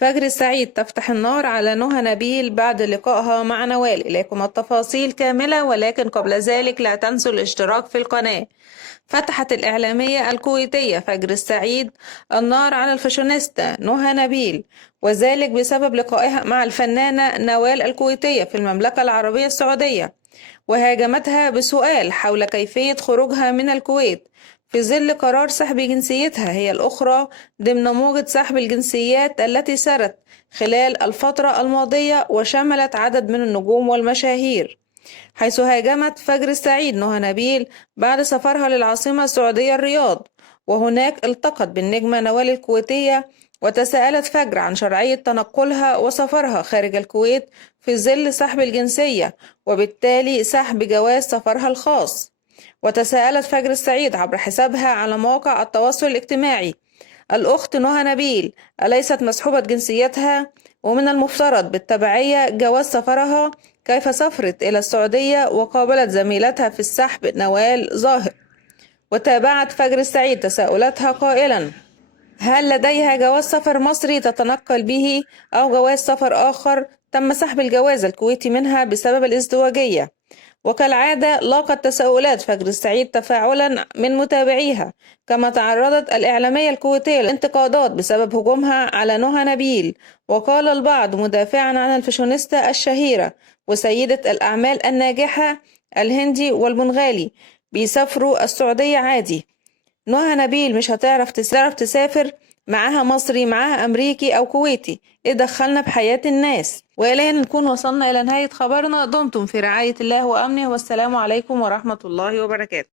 فجر السعيد تفتح النار على نهى نبيل بعد لقائها مع نوال. إليكم التفاصيل كاملة، ولكن قبل ذلك لا تنسوا الاشتراك في القناة. فتحت الإعلامية الكويتية فجر السعيد النار على الفاشونيستا نهى نبيل، وذلك بسبب لقائها مع الفنانة نوال الكويتية في المملكة العربية السعودية، وهاجمتها بسؤال حول كيفية خروجها من الكويت في ظل قرار سحب جنسيتها هي الأخرى ضمن موجة سحب الجنسيات التي سرت خلال الفترة الماضية وشملت عدد من النجوم والمشاهير، حيث هاجمت فجر السعيد نهى نبيل بعد سفرها للعاصمة السعودية الرياض، وهناك التقت بالنجمة نوال الكويتية، وتساءلت فجر عن شرعية تنقلها وسفرها خارج الكويت في ظل سحب الجنسية وبالتالي سحب جواز سفرها الخاص. وتساءلت فجر السعيد عبر حسابها على مواقع التواصل الاجتماعي: الأخت نهى نبيل أليست مسحوبة جنسيتها؟ ومن المفترض بالتبعية جواز سفرها. كيف سافرت إلى السعودية وقابلت زميلتها في السحب نوال ظاهر؟ وتابعت فجر السعيد تساؤلاتها قائلا: هل لديها جواز سفر مصري تتنقل به أو جواز سفر آخر تم سحب الجواز الكويتي منها بسبب الازدواجية؟ وكالعادة لاقت تساؤلات فجر السعيد تفاعلا من متابعيها، كما تعرضت الإعلامية الكويتية لانتقادات بسبب هجومها على نهى نبيل. وقال البعض مدافعا عن الفاشونيستا الشهيرة وسيدة الأعمال الناجحة الهندي والبنغالي بيسافروا السعودية عادي، نهى نبيل مش هتعرف تسافر، معاها مصري معاها أمريكي أو كويتي، إيه دخلنا بحياة الناس؟ وإلى أن نكون وصلنا إلى نهاية خبرنا. دمتم في رعاية الله وأمنه، والسلام عليكم ورحمة الله وبركاته.